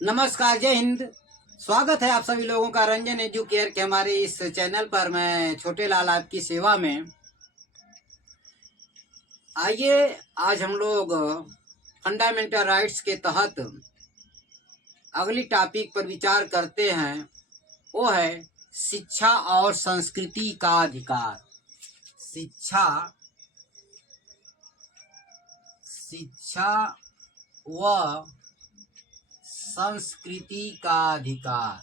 नमस्कार, जय हिंद। स्वागत है आप सभी लोगों का रंजन एजुकेयर के हमारे इस चैनल पर। मैं छोटे लाल आपकी सेवा में। आइए आज हम लोग फंडामेंटल राइट्स के तहत अगली टॉपिक पर विचार करते हैं। वो है शिक्षा और संस्कृति का अधिकार। शिक्षा व संस्कृति का अधिकार।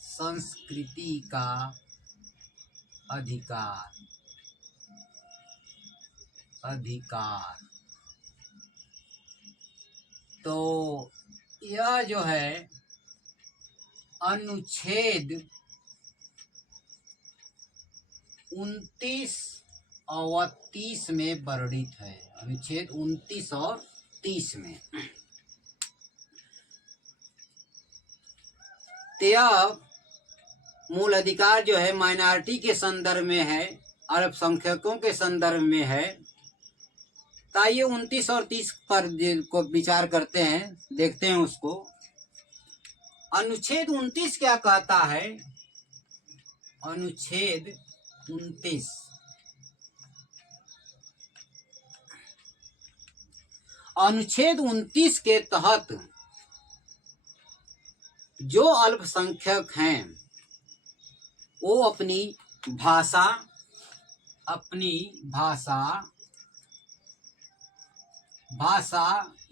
संस्कृति का अधिकार। तो यह जो है अनुच्छेद 29 और 30 में वर्णित है। अनुच्छेद 29 और 30 में यह मूल अधिकार जो है माइनॉरिटी के संदर्भ में है, अल्पसंख्यकों के संदर्भ में है। तो आइए 29 और 30 पर को विचार करते हैं, देखते हैं उसको। अनुच्छेद 29 क्या कहता है? अनुच्छेद 29 के तहत जो अल्पसंख्यक हैं वो अपनी भाषा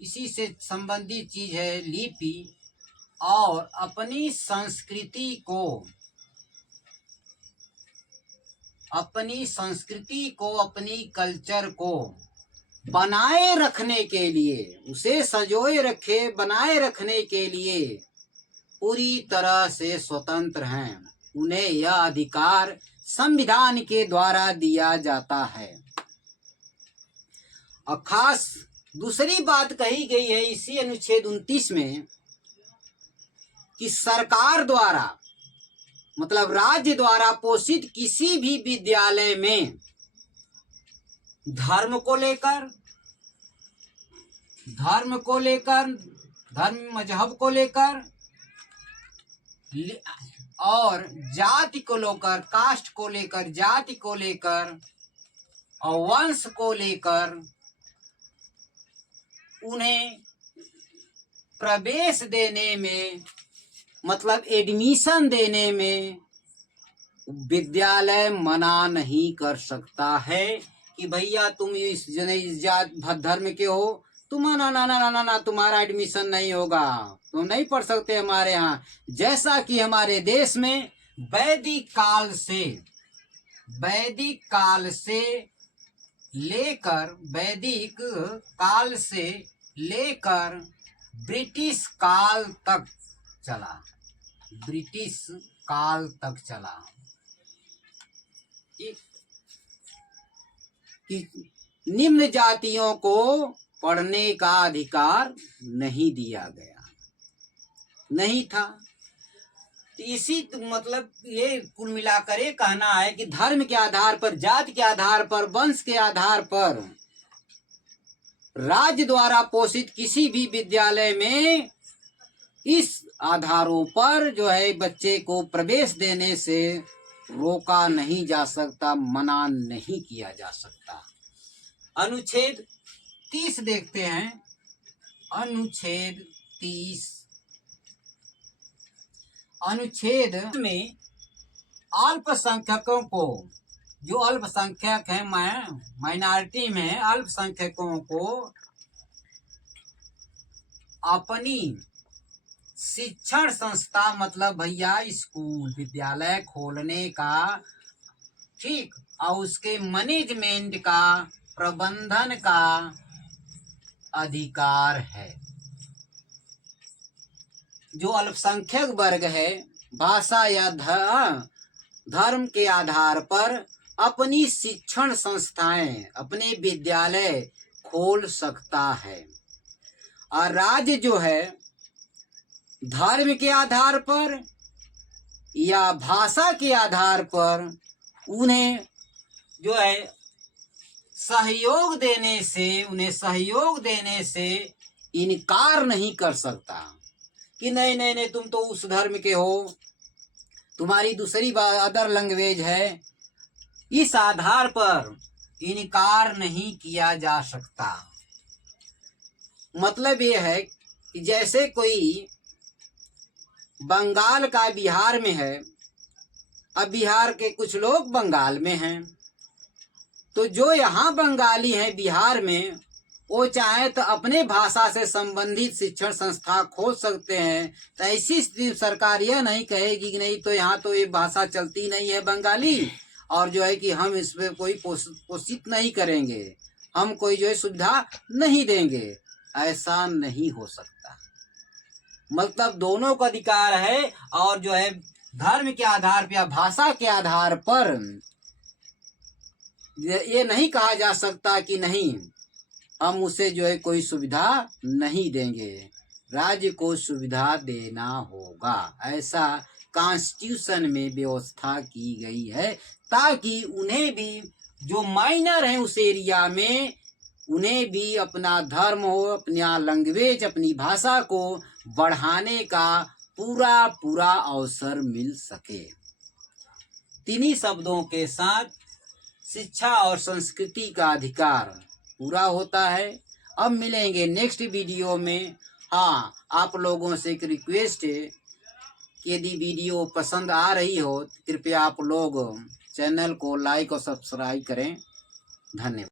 इसी से संबंधित चीज है, लिपि, और अपनी संस्कृति को अपनी कल्चर को बनाए रखने के लिए, उसे बनाए रखने के लिए पूरी तरह से स्वतंत्र हैं। उन्हें यह अधिकार संविधान के द्वारा दिया जाता है। और खास दूसरी बात कही गई है इसी अनुच्छेद 29 में कि सरकार द्वारा, मतलब राज्य द्वारा पोषित किसी भी विद्यालय में धर्म मजहब को लेकर और जाति को लेकर, कास्ट को लेकर, जाति को लेकर और वंश को लेकर उन्हें प्रवेश देने में, मतलब एडमिशन देने में विद्यालय मना नहीं कर सकता है कि भैया तुम इस जात धर्म के हो, तुम ना तुम्हारा एडमिशन नहीं होगा, तुम नहीं पढ़ सकते हमारे यहाँ। जैसा कि हमारे देश में वैदिक काल से लेकर ब्रिटिश काल तक चला कि निम्न जातियों को पढ़ने का अधिकार नहीं दिया गया, नहीं था। तो इसी मतलब ये कुल मिलाकर ये कहना है कि धर्म के आधार पर, जाति के आधार पर, वंश के आधार पर राज्य द्वारा पोषित किसी भी विद्यालय में इस आधारों पर जो है बच्चे को प्रवेश देने से रोका नहीं जा सकता, मना नहीं किया जा सकता। अनुच्छेद 30 देखते हैं। अनुच्छेद 30 में अल्पसंख्यकों को, जो अल्पसंख्यक हैं, माइनॉरिटी में अल्पसंख्यकों को अपनी शिक्षण संस्था, मतलब भैया स्कूल विद्यालय खोलने का, ठीक, और उसके मैनेजमेंट का, प्रबंधन का अधिकार है। जो अल्पसंख्यक वर्ग है भाषा या धर्म के आधार पर अपनी शिक्षण संस्थाएं, अपने विद्यालय खोल सकता है। और राज्य जो है धर्म के आधार पर या भाषा के आधार पर उन्हें जो है सहयोग देने से, उन्हें सहयोग देने से इनकार नहीं कर सकता कि नहीं नहीं नहीं, तुम तो उस धर्म के हो, तुम्हारी दूसरी अदर लैंग्वेज है। इस आधार पर इनकार नहीं किया जा सकता। मतलब ये है कि जैसे कोई बंगाल का बिहार में है, अब बिहार के कुछ लोग बंगाल में हैं, तो जो यहाँ बंगाली हैं बिहार में, वो चाहे तो अपने भाषा से संबंधित शिक्षण संस्था खोल सकते हैं। तो ऐसी स्थिति सरकार यह नहीं कहेगी कि नहीं तो यहाँ तो ये भाषा चलती नहीं है बंगाली, और जो है कि हम इस पर कोई पोषित नहीं करेंगे, हम कोई जो है सुविधा नहीं देंगे। ऐसा नहीं हो सकता। मतलब दोनों को अधिकार है, और जो है धर्म के आधार पर या भाषा के आधार पर ये नहीं कहा जा सकता कि नहीं हम उसे जो है कोई सुविधा नहीं देंगे। राज्य को सुविधा देना होगा, ऐसा कॉन्स्टिट्यूशन में व्यवस्था की गई है, ताकि उन्हें भी जो माइनर हैं उस एरिया में, उन्हें भी अपना धर्म हो, अपना लैंग्वेज, अपनी भाषा को बढ़ाने का पूरा पूरा अवसर मिल सके। तिन्ही शब्दों के साथ शिक्षा और संस्कृति का अधिकार पूरा होता है। अब मिलेंगे नेक्स्ट वीडियो में। हाँ, आप लोगों से एक रिक्वेस्ट है कि यदि वीडियो पसंद आ रही हो तो कृपया आप लोग चैनल को लाइक और सब्सक्राइब करें। धन्यवाद।